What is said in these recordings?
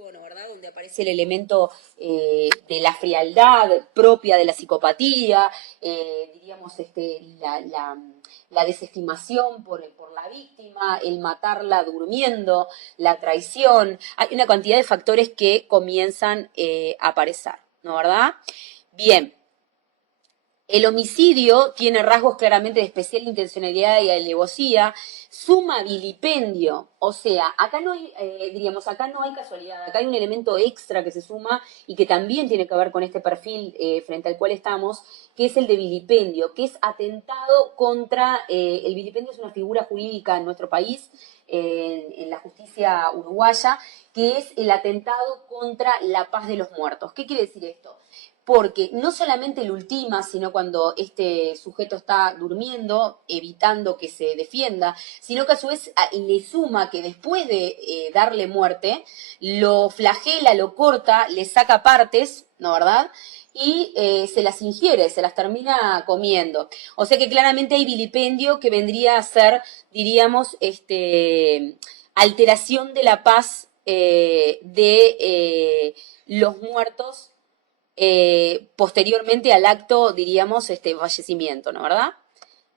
bueno, ¿verdad? Donde aparece el elemento de la frialdad propia de la psicopatía, diríamos, la desestimación por la víctima, el matarla durmiendo, la traición. Hay una cantidad de factores que comienzan a aparecer, ¿no, verdad? Bien. El homicidio tiene rasgos claramente de especial intencionalidad y alevosía, suma vilipendio, o sea, acá no hay, diríamos, acá no hay casualidad, acá hay un elemento extra que se suma y que también tiene que ver con este perfil frente al cual estamos, que es el de vilipendio, que es atentado contra, el vilipendio es una figura jurídica en nuestro país, en la justicia uruguaya, que es el atentado contra la paz de los muertos. ¿Qué quiere decir esto? Porque no solamente lo ultima, sino cuando este sujeto está durmiendo, evitando que se defienda, sino que a su vez le suma que después de darle muerte, lo flagela, lo corta, le saca partes, ¿no, verdad? Y se las ingiere, se las termina comiendo. O sea que claramente hay vilipendio que vendría a ser, diríamos, alteración de la paz de los muertos posteriormente al acto, diríamos, fallecimiento, ¿no, verdad?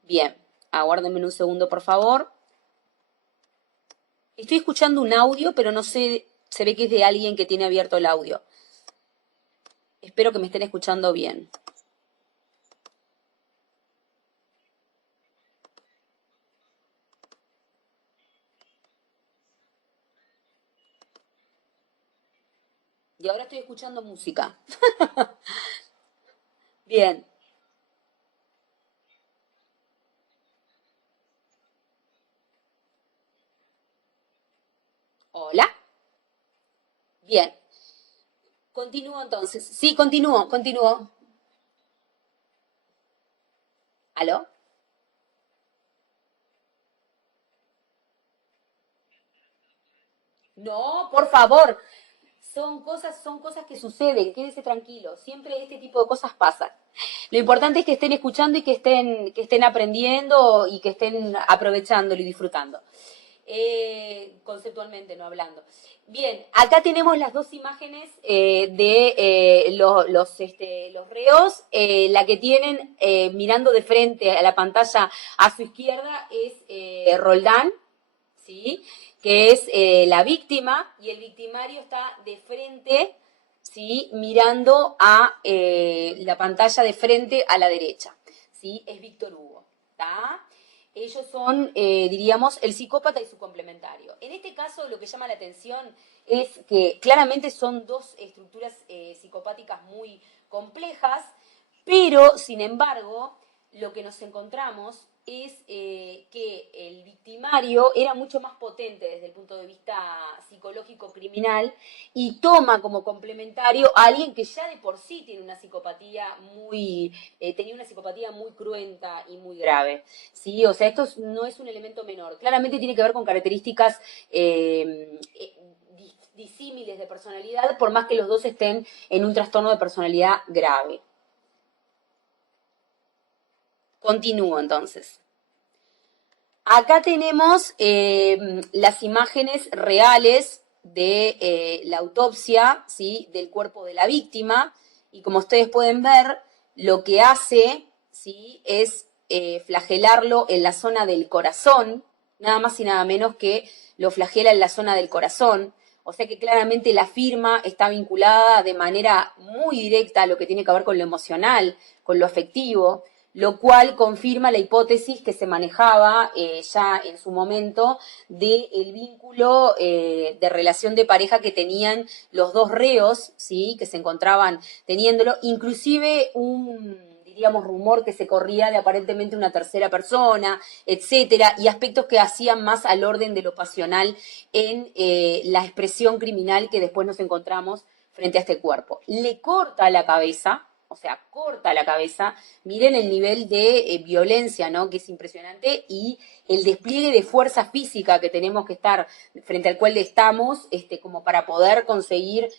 Bien, aguárdenme un segundo, por favor. Estoy escuchando un audio, pero no sé, se ve que es de alguien que tiene abierto el audio. Espero que me estén escuchando bien. Y ahora estoy escuchando música. Bien. Hola. Bien. Continúo entonces. Sí, continúo. ¿Aló? No, por favor. Son cosas que suceden, quédese tranquilo, siempre este tipo de cosas pasan. Lo importante es que estén escuchando y que estén aprendiendo y que estén aprovechándolo y disfrutando. Conceptualmente, no hablando. Bien, acá tenemos las dos imágenes de los reos. La que tienen mirando de frente a la pantalla a su izquierda es Roldán, ¿sí? Que es la víctima, y el victimario está de frente, ¿sí? Mirando a la pantalla de frente a la derecha, ¿sí? Es Víctor Hugo, ¿está? Ellos son, diríamos, el psicópata y su complementario. En este caso, lo que llama la atención es que claramente son dos estructuras psicopáticas muy complejas, pero, sin embargo, lo que nos encontramos es que el victimario era mucho más potente desde el punto de vista psicológico criminal y toma como complementario a alguien que ya de por sí tiene una psicopatía tenía una psicopatía muy cruenta y muy grave, ¿sí? O sea, no es un elemento menor. Claramente tiene que ver con características disímiles de personalidad, por más que los dos estén en un trastorno de personalidad grave. Continúo entonces. Acá tenemos las imágenes reales de la autopsia, ¿sí? Del cuerpo de la víctima, y como ustedes pueden ver, lo que hace, ¿sí? Es flagelarlo en la zona del corazón, nada más y nada menos que lo flagela en la zona del corazón. O sea que claramente la firma está vinculada de manera muy directa a lo que tiene que ver con lo emocional, con lo afectivo, lo cual confirma la hipótesis que se manejaba ya en su momento del vínculo de relación de pareja que tenían los dos reos, ¿sí? Que se encontraban teniéndolo, inclusive diríamos, rumor que se corría de aparentemente una tercera persona, etcétera, y aspectos que hacían más al orden de lo pasional en la expresión criminal que después nos encontramos frente a este cuerpo. Le corta la cabeza, o sea, corta la cabeza. Miren el nivel de violencia, ¿no? Que es impresionante, y el despliegue de fuerza física que tenemos que estar, frente al cual estamos, como para poder conseguir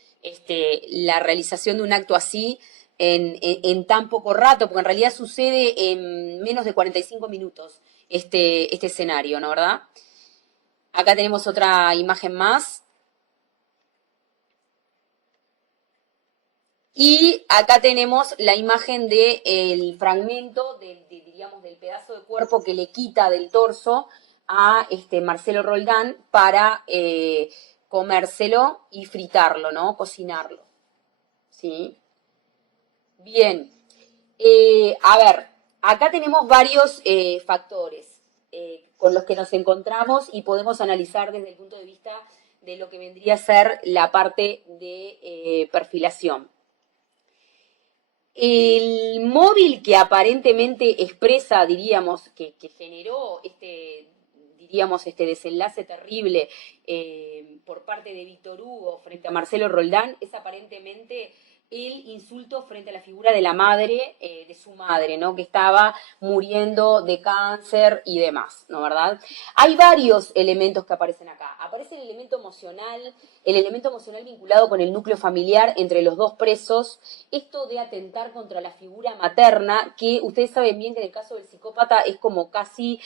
la realización de un acto así en tan poco rato, porque en realidad sucede en menos de 45 minutos este escenario, ¿no, verdad? Acá tenemos otra imagen más. Y acá tenemos la imagen del fragmento, diríamos, del pedazo de cuerpo que le quita del torso a Marcelo Roldán para comérselo y fritarlo, ¿no? Cocinarlo. ¿Sí? Bien. A ver, acá tenemos varios factores con los que nos encontramos y podemos analizar desde el punto de vista de lo que vendría a ser la parte de perfilación. El móvil que aparentemente expresa, diríamos, que generó diríamos, este desenlace terrible por parte de Víctor Hugo frente a Marcelo Roldán es aparentemente el insulto frente a la figura de la madre, de su madre, ¿no? Que estaba muriendo de cáncer y demás, ¿no? ¿Verdad? Hay varios elementos que aparecen acá. Aparece el elemento emocional vinculado con el núcleo familiar entre los dos presos, esto de atentar contra la figura materna, que ustedes saben bien que en el caso del psicópata es como casi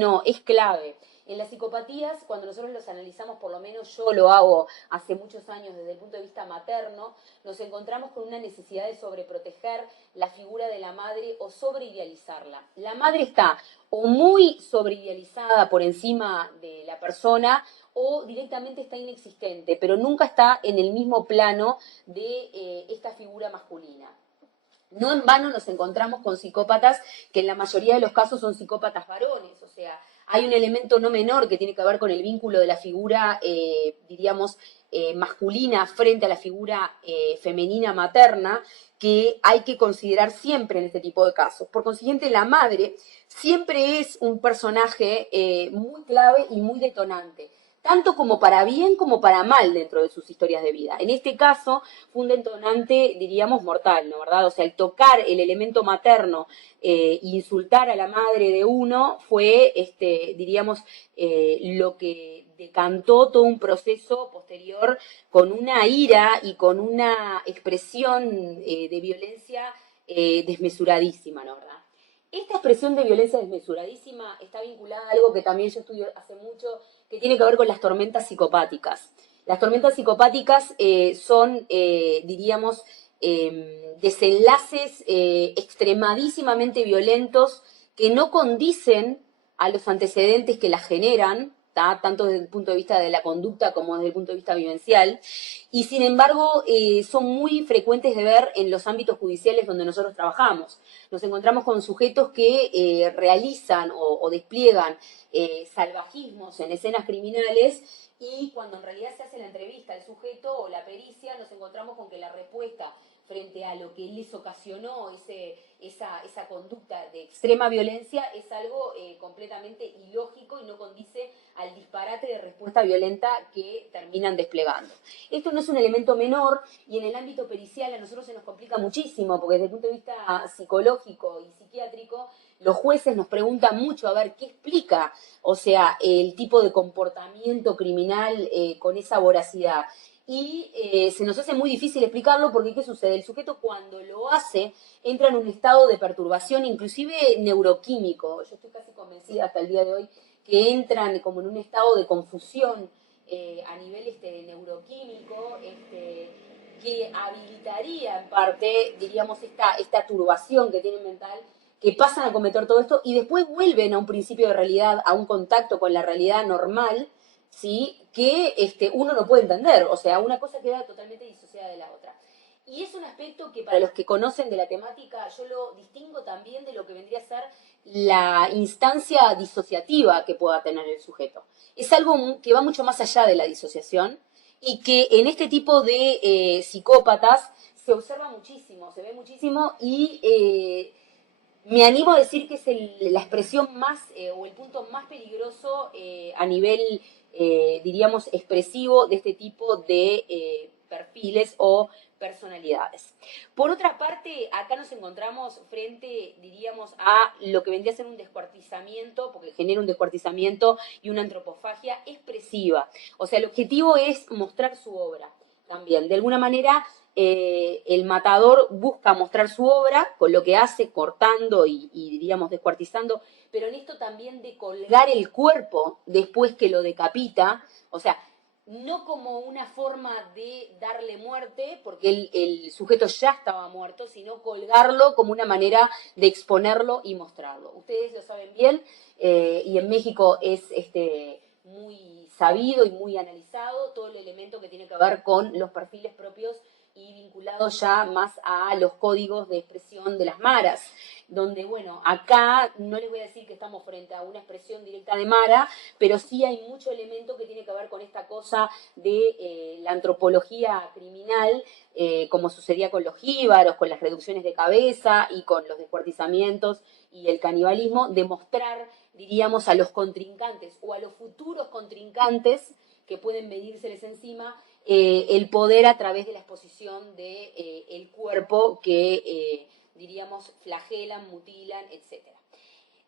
no, es clave. En las psicopatías, cuando nosotros los analizamos, por lo menos yo lo hago hace muchos años desde el punto de vista materno, nos encontramos con una necesidad de sobreproteger la figura de la madre o sobreidealizarla. La madre está o muy sobreidealizada por encima de la persona o directamente está inexistente, pero nunca está en el mismo plano de esta figura masculina. No en vano nos encontramos con psicópatas que en la mayoría de los casos son psicópatas varones, o sea, hay un elemento no menor que tiene que ver con el vínculo de la figura, diríamos, masculina frente a la figura femenina materna, que hay que considerar siempre en este tipo de casos. Por consiguiente, la madre siempre es un personaje muy clave y muy detonante, tanto como para bien como para mal dentro de sus historias de vida. En este caso fue un detonante, diríamos, mortal, ¿no? ¿Verdad? O sea, el tocar el elemento materno, insultar a la madre de uno, fue, diríamos, lo que decantó todo un proceso posterior con una ira y con una expresión de violencia desmesuradísima, ¿no? ¿Verdad? Esta expresión de violencia desmesuradísima está vinculada a algo que también yo estudio hace mucho, que tiene que ver con las tormentas psicopáticas. Las tormentas psicopáticas son, diríamos, desenlaces extremadísimamente violentos que no condicen a los antecedentes que las generan, tanto desde el punto de vista de la conducta como desde el punto de vista vivencial, y sin embargo son muy frecuentes de ver en los ámbitos judiciales donde nosotros trabajamos. Nos encontramos con sujetos que realizan o despliegan salvajismos en escenas criminales y cuando en realidad se hace la entrevista al sujeto o la pericia, nos encontramos con que la respuesta frente a lo que les ocasionó esa conducta de extrema violencia es algo completamente ilógico y no condice al disparate de respuesta violenta que terminan desplegando. Esto no es un elemento menor y en el ámbito pericial a nosotros se nos complica muchísimo porque desde el punto de vista psicológico y psiquiátrico los jueces nos preguntan mucho a ver qué explica, o sea, el tipo de comportamiento criminal con esa voracidad. Y se nos hace muy difícil explicarlo porque ¿qué sucede? El sujeto cuando lo hace entra en un estado de perturbación, inclusive neuroquímico. Yo estoy casi convencida hasta el día de hoy que entran como en un estado de confusión a nivel neuroquímico que habilitaría en parte, diríamos, esta turbación que tienen mental, que pasan a cometer todo esto y después vuelven a un principio de realidad, a un contacto con la realidad normal, ¿sí? Que uno no puede entender, o sea, una cosa queda totalmente disociada de la otra. Y es un aspecto que para los que conocen de la temática, yo lo distingo también de lo que vendría a ser la instancia disociativa que pueda tener el sujeto. Es algo que va mucho más allá de la disociación y que en este tipo de psicópatas se observa muchísimo, se ve muchísimo y me animo a decir que es la expresión más o el punto más peligroso a nivel, diríamos, expresivo de este tipo de perfiles o personalidades. Por otra parte, acá nos encontramos frente, diríamos, a lo que vendría a ser un descuartizamiento, porque genera un descuartizamiento y una antropofagia expresiva. O sea, el objetivo es mostrar su obra también. De alguna manera, el matador busca mostrar su obra con lo que hace, cortando y diríamos descuartizando, pero en esto también de colgar el cuerpo después que lo decapita, o sea, no como una forma de darle muerte, porque el sujeto ya estaba muerto, sino colgarlo como una manera de exponerlo y mostrarlo. Ustedes lo saben bien, y en México es muy sabido y muy analizado todo el elemento que tiene que ver con los perfiles propios y vinculados ya más a los códigos de expresión de las maras, donde, bueno, acá no les voy a decir que estamos frente a una expresión directa de Mara, pero sí hay mucho elemento que tiene que ver con esta cosa de la antropología criminal, como sucedía con los jíbaros, con las reducciones de cabeza y con los descuartizamientos y el canibalismo, demostrar, diríamos, a los contrincantes o a los futuros contrincantes que pueden venírseles encima, el poder a través de la exposición de el cuerpo que, diríamos, flagelan, mutilan, etcétera.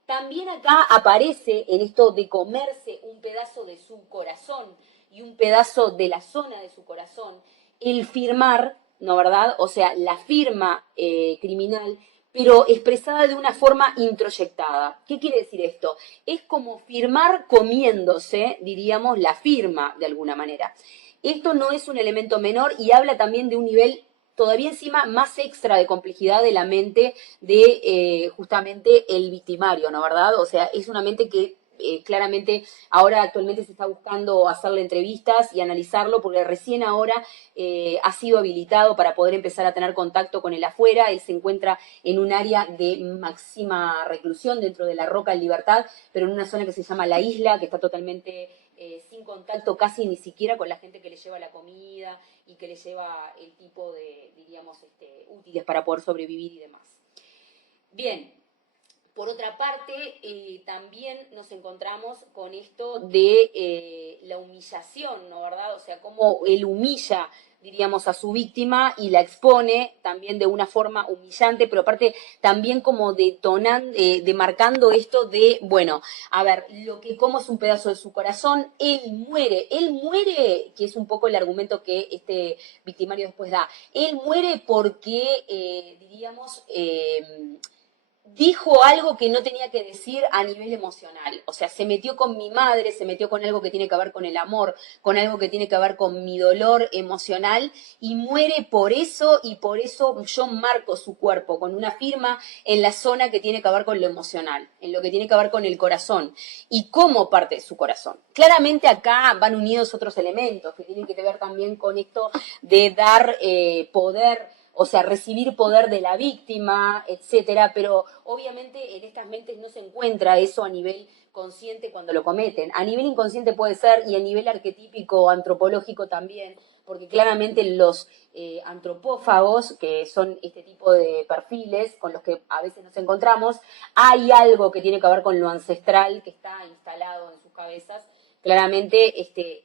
También acá aparece en esto de comerse un pedazo de su corazón y un pedazo de la zona de su corazón, el firmar, ¿no verdad? O sea, la firma criminal, pero expresada de una forma introyectada. ¿Qué quiere decir esto? Es como firmar comiéndose, diríamos, la firma de alguna manera. Esto no es un elemento menor y habla también de un nivel todavía encima más extra de complejidad de la mente de justamente el victimario, ¿no verdad? O sea, es una mente que claramente ahora actualmente se está buscando hacerle entrevistas y analizarlo porque recién ahora ha sido habilitado para poder empezar a tener contacto con el afuera. Él se encuentra en un área de máxima reclusión dentro de la Roca en Libertad, pero en una zona que se llama La Isla, que está totalmente sin contacto casi ni siquiera con la gente que le lleva la comida y que le lleva el tipo de, diríamos, útiles para poder sobrevivir y demás. Bien, por otra parte, también nos encontramos con esto de la humillación, ¿no verdad? O sea, cómo él humilla, diríamos, a su víctima y la expone también de una forma humillante, pero aparte también como detonando, demarcando esto de, bueno, a ver, lo que como es un pedazo de su corazón, él muere, que es un poco el argumento que este victimario después da, él muere porque, diríamos, dijo algo que no tenía que decir a nivel emocional. O sea, se metió con mi madre, se metió con algo que tiene que ver con el amor, con algo que tiene que ver con mi dolor emocional y muere por eso y por eso yo marco su cuerpo con una firma en la zona que tiene que ver con lo emocional, en lo que tiene que ver con el corazón y cómo parte de su corazón. Claramente acá van unidos otros elementos que tienen que ver también con esto de dar poder, o sea, recibir poder de la víctima, etcétera, pero obviamente en estas mentes no se encuentra eso a nivel consciente cuando lo cometen. A nivel inconsciente puede ser y a nivel arquetípico, antropológico también, porque claramente los antropófagos, que son este tipo de perfiles con los que a veces nos encontramos, hay algo que tiene que ver con lo ancestral que está instalado en sus cabezas, claramente,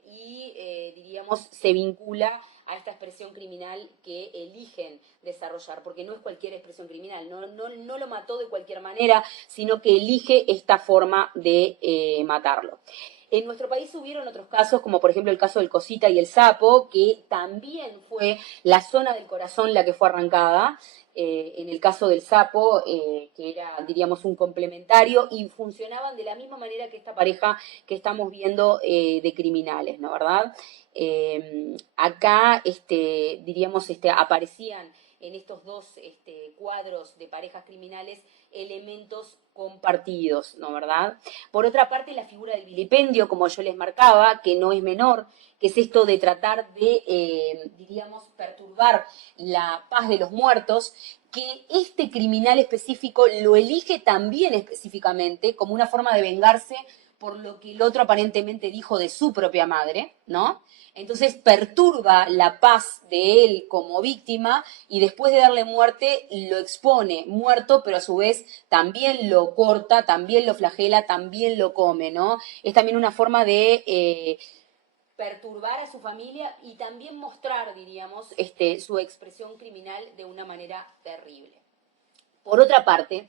y diríamos, se vincula a esta expresión criminal que eligen desarrollar, porque no es cualquier expresión criminal, no lo mató de cualquier manera, sino que elige esta forma de matarlo. En nuestro país hubieron otros casos, como por ejemplo el caso del Cosita y el Sapo, que también fue la zona del corazón la que fue arrancada. En el caso del Sapo, que era, diríamos, un complementario, y funcionaban de la misma manera que esta pareja que estamos viendo de criminales, ¿no verdad? Acá, diríamos, aparecían en estos dos cuadros de parejas criminales elementos compartidos, ¿no verdad? Por otra parte, la figura del vilipendio, como yo les marcaba, que no es menor, que es esto de tratar de, diríamos, perturbar la paz de los muertos, que este criminal específico lo elige también específicamente como una forma de vengarse por lo que el otro aparentemente dijo de su propia madre, ¿no? Entonces perturba la paz de él como víctima y después de darle muerte lo expone muerto, pero a su vez también lo corta, también lo flagela, también lo come, ¿no? Es también una forma de perturbar a su familia y también mostrar, diríamos, su expresión criminal de una manera terrible. Por otra parte,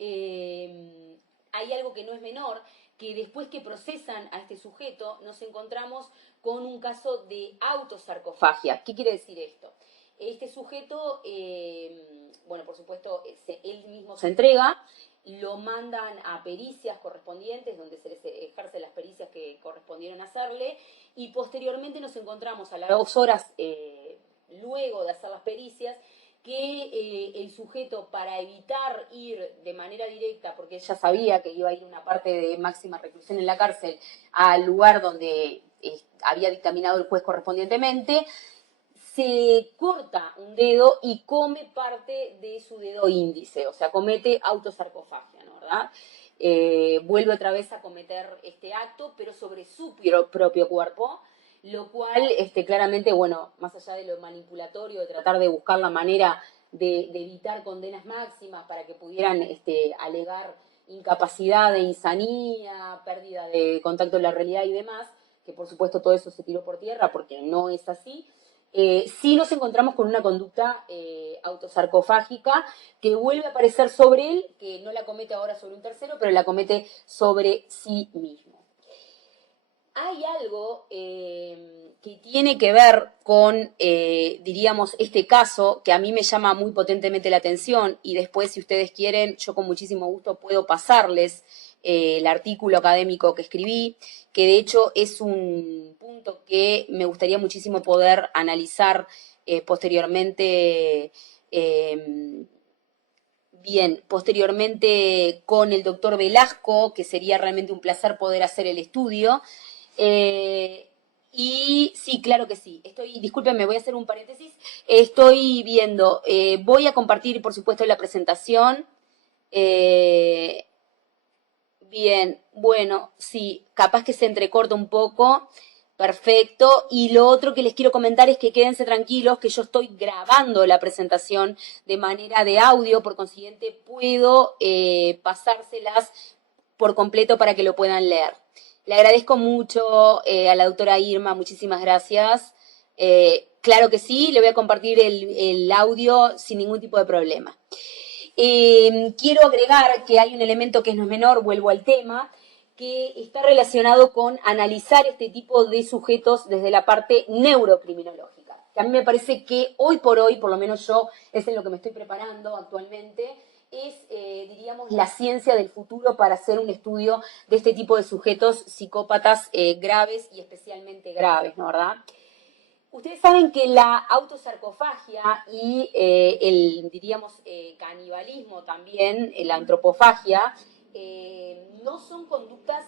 hay algo que no es menor, que después que procesan a este sujeto, nos encontramos con un caso de autosarcofagia. ¿Qué quiere decir esto? Este sujeto, bueno, por supuesto, él mismo se entrega, lo mandan a pericias correspondientes, donde se les ejercen las pericias que correspondieron hacerle, y posteriormente nos encontramos a las 2 horas, luego de hacer las pericias, que el sujeto, para evitar ir de manera directa, porque ella sabía que iba a ir una parte de máxima reclusión en la cárcel al lugar donde había dictaminado el juez correspondientemente, se corta un dedo y come parte de su dedo índice, o sea, comete autosarcofagia, ¿no? ¿Verdad? Vuelve otra vez a cometer este acto, pero sobre su propio cuerpo, lo cual claramente, bueno, más allá de lo manipulatorio, de tratar de buscar la manera de evitar condenas máximas para que pudieran alegar incapacidad de insanía, pérdida de contacto con la realidad y demás, que por supuesto todo eso se tiró por tierra porque no es así. Sí nos encontramos con una conducta autosarcofágica que vuelve a aparecer sobre él, que no la comete ahora sobre un tercero, pero la comete sobre sí mismo. Hay algo que tiene que ver con, diríamos, este caso, que a mí me llama muy potentemente la atención, y después, si ustedes quieren, yo con muchísimo gusto puedo pasarles el artículo académico que escribí, que de hecho es un punto que me gustaría muchísimo poder analizar posteriormente. Bien, posteriormente con el doctor Velasco, que sería realmente un placer poder hacer el estudio. Eh, y sí, claro que sí. Discúlpenme, voy a hacer un paréntesis. Estoy viendo, voy a compartir, por supuesto, la presentación. Eh, Bien, bueno, sí, capaz que se entrecorta un poco. Perfecto. Y lo otro que les quiero comentar es que quédense tranquilos, que yo estoy grabando la presentación de manera de audio, por consiguiente puedo pasárselas por completo para que lo puedan leer. Le agradezco mucho a la doctora Irma, muchísimas gracias. Claro que sí, le voy a compartir el audio sin ningún tipo de problema. Quiero agregar que hay un elemento que no es menor, vuelvo al tema, que está relacionado con analizar este tipo de sujetos desde la parte neurocriminológica. Que a mí me parece que hoy por hoy, por lo menos yo, es en lo que me estoy preparando actualmente, es, diríamos, la ciencia del futuro para hacer un estudio de este tipo de sujetos psicópatas graves y especialmente graves, ¿no, verdad? Ustedes saben que la autosarcofagia y diríamos, canibalismo también, la antropofagia, no son conductas,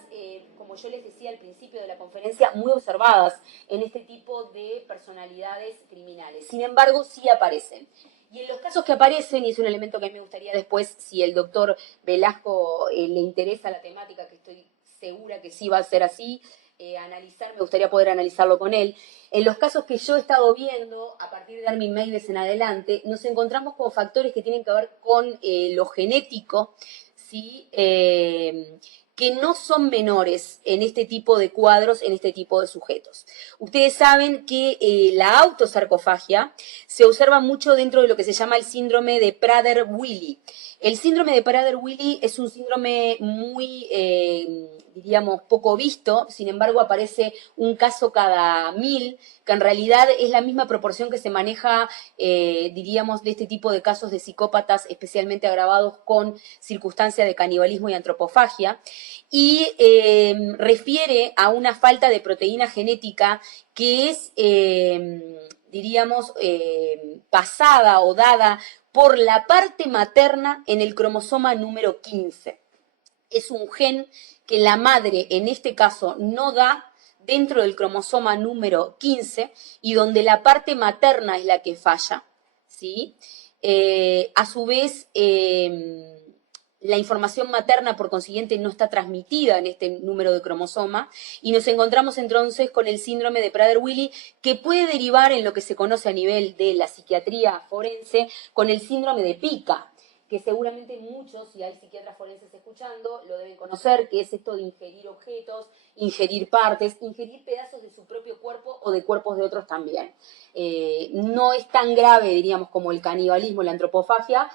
como yo les decía al principio de la conferencia, muy observadas en este tipo de personalidades criminales. Sin embargo, sí aparecen. Y en los casos que aparecen, y es un elemento que a mí me gustaría después, si el doctor Velasco le interesa la temática, que estoy segura que sí va a ser así, analizar, me gustaría poder analizarlo con él. En los casos que yo he estado viendo, a partir de Armin Meiwes en adelante, nos encontramos con factores que tienen que ver con lo genético, ¿sí? Que no son menores en este tipo de cuadros, en este tipo de sujetos. Ustedes saben que la autosarcofagia se observa mucho dentro de lo que se llama el síndrome de Prader-Willi. El síndrome de Prader-Willi es un síndrome muy, diríamos, poco visto, sin embargo aparece un caso cada 1000, que en realidad es la misma proporción que se maneja, diríamos, de este tipo de casos de psicópatas especialmente agravados con circunstancia de canibalismo y antropofagia, y refiere a una falta de proteína genética que es, diríamos, pasada o dada por la parte materna en el cromosoma número 15. Es un gen que la madre, en este caso, no da dentro del cromosoma número 15 y donde la parte materna es la que falla, ¿sí? A su vez, la información materna, por consiguiente, no está transmitida en este número de cromosoma y nos encontramos entonces con el síndrome de Prader-Willi, que puede derivar en lo que se conoce a nivel de la psiquiatría forense con el síndrome de Pica, que seguramente muchos, si hay psiquiatras forenses escuchando, lo deben conocer, que es esto de ingerir objetos, ingerir partes, ingerir pedazos de su propio cuerpo o de cuerpos de otros también. No es tan grave, diríamos, como el canibalismo, la antropofagia,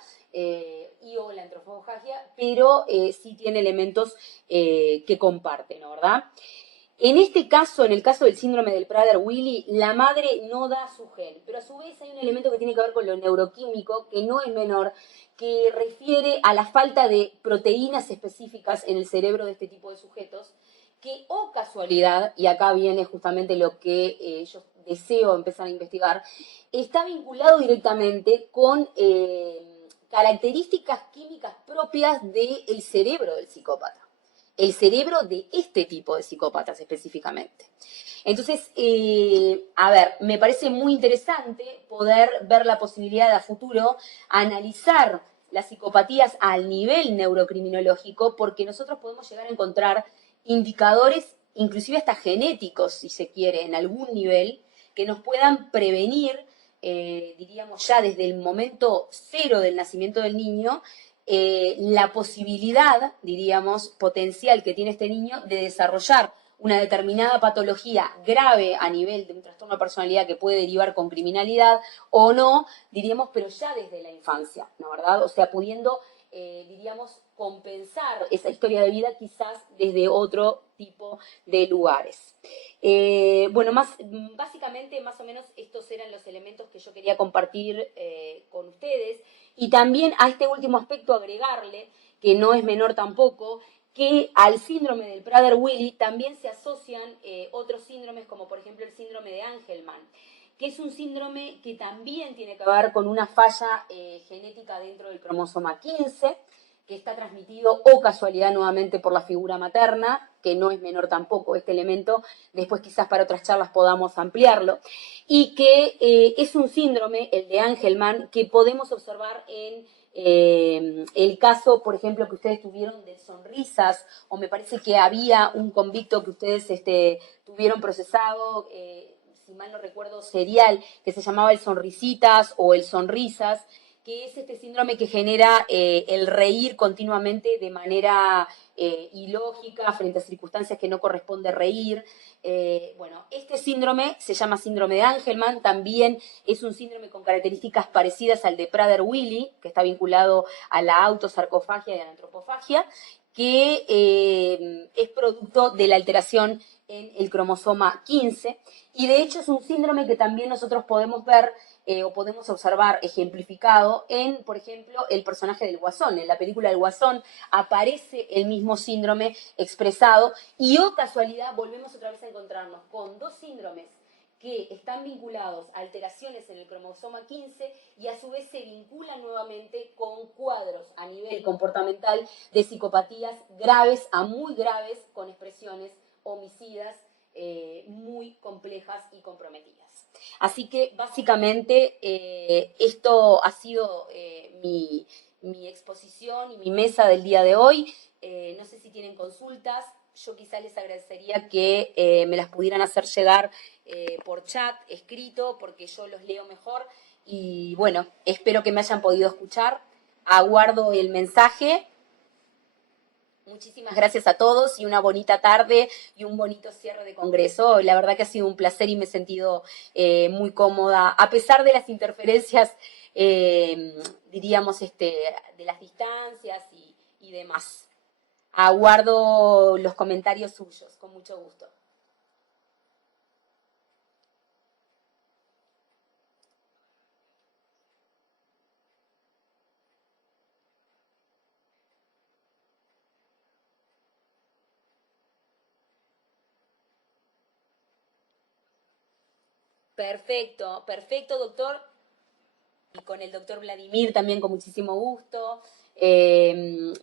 o la antropofagia, pero sí tiene elementos que comparten, ¿no? ¿Verdad? En este caso, en el caso del síndrome del Prader-Willi, la madre no da su gen, pero a su vez hay un elemento que tiene que ver con lo neuroquímico, que no es menor, que refiere a la falta de proteínas específicas en el cerebro de este tipo de sujetos, que, oh casualidad, y acá viene justamente lo que yo deseo empezar a investigar, está vinculado directamente con características químicas propias del cerebro del psicópata. El cerebro de este tipo de psicópatas específicamente. Entonces, a ver, me parece muy interesante poder ver la posibilidad de a futuro analizar las psicopatías al nivel neurocriminológico, porque nosotros podemos llegar a encontrar indicadores, inclusive hasta genéticos, si se quiere, en algún nivel, que nos puedan prevenir, diríamos ya desde el momento cero del nacimiento del niño, la posibilidad, diríamos, potencial que tiene este niño de desarrollar una determinada patología grave a nivel de un trastorno de personalidad que puede derivar con criminalidad o no, diríamos, pero ya desde la infancia, ¿no verdad? O sea, pudiendo, diríamos, compensar esa historia de vida quizás desde otro tipo de lugares. Bueno, básicamente, más o menos, estos eran los elementos que yo quería compartir con ustedes. Y también a este último aspecto agregarle, que no es menor tampoco, que al síndrome del Prader-Willi también se asocian otros síndromes, como por ejemplo el síndrome de Angelman, que es un síndrome que también tiene que ver con una falla genética dentro del cromosoma 15, que está transmitido, o casualidad nuevamente, por la figura materna, que no es menor tampoco este elemento, después quizás para otras charlas podamos ampliarlo, y que es un síndrome, el de Angelman, que podemos observar en el caso, por ejemplo, que ustedes tuvieron de Sonrisas, o me parece que había un convicto que ustedes tuvieron procesado, si mal no recuerdo, serial, que se llamaba el Sonrisitas o el Sonrisas, que es este síndrome que genera el reír continuamente de manera ilógica frente a circunstancias que no corresponde reír. Bueno, este síndrome se llama síndrome de Angelman, también es un síndrome con características parecidas al de Prader-Willi, que está vinculado a la autosarcofagia y a la antropofagia, que es producto de la alteración en el cromosoma 15, y de hecho es un síndrome que también nosotros podemos ver o podemos observar ejemplificado en, por ejemplo, el personaje del Guasón. En la película del Guasón aparece el mismo síndrome expresado y, oh casualidad, volvemos otra vez a encontrarnos con dos síndromes que están vinculados a alteraciones en el cromosoma 15 y a su vez se vinculan nuevamente con cuadros a nivel comportamental de psicopatías graves a muy graves, con expresiones homicidas muy complejas y comprometidas. Así que básicamente esto ha sido mi exposición y mi mesa del día de hoy. No sé si tienen consultas. Yo quizá les agradecería que me las pudieran hacer llegar por chat, escrito, porque yo los leo mejor. Y bueno, espero que me hayan podido escuchar. Aguardo el mensaje. Muchísimas gracias a todos y una bonita tarde y un bonito cierre de congreso. La verdad que ha sido un placer y me he sentido muy cómoda, a pesar de las interferencias, diríamos, de las distancias y demás. Aguardo los comentarios suyos, con mucho gusto. Perfecto, perfecto, doctor. Y con el doctor Vladimir también con muchísimo gusto.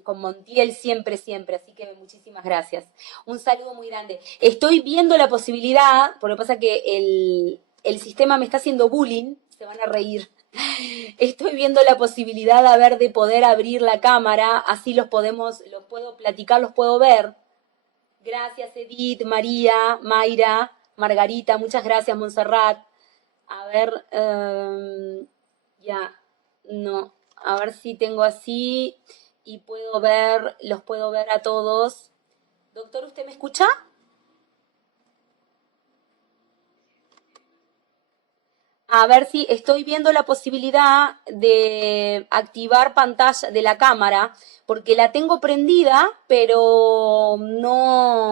Con Montiel siempre, siempre. Así que muchísimas gracias. Un saludo muy grande. Estoy viendo la posibilidad, porque pasa que el sistema me está haciendo bullying, se van a reír. Estoy viendo la posibilidad a ver de poder abrir la cámara, así los puedo platicar, los puedo ver. Gracias, Edith, María, Mayra, Margarita, muchas gracias, Montserrat. A ver, ya, no, a ver si tengo así y los puedo ver a todos. Doctor, ¿usted me escucha? A ver si estoy viendo la posibilidad de activar pantalla de la cámara, porque la tengo prendida, pero no,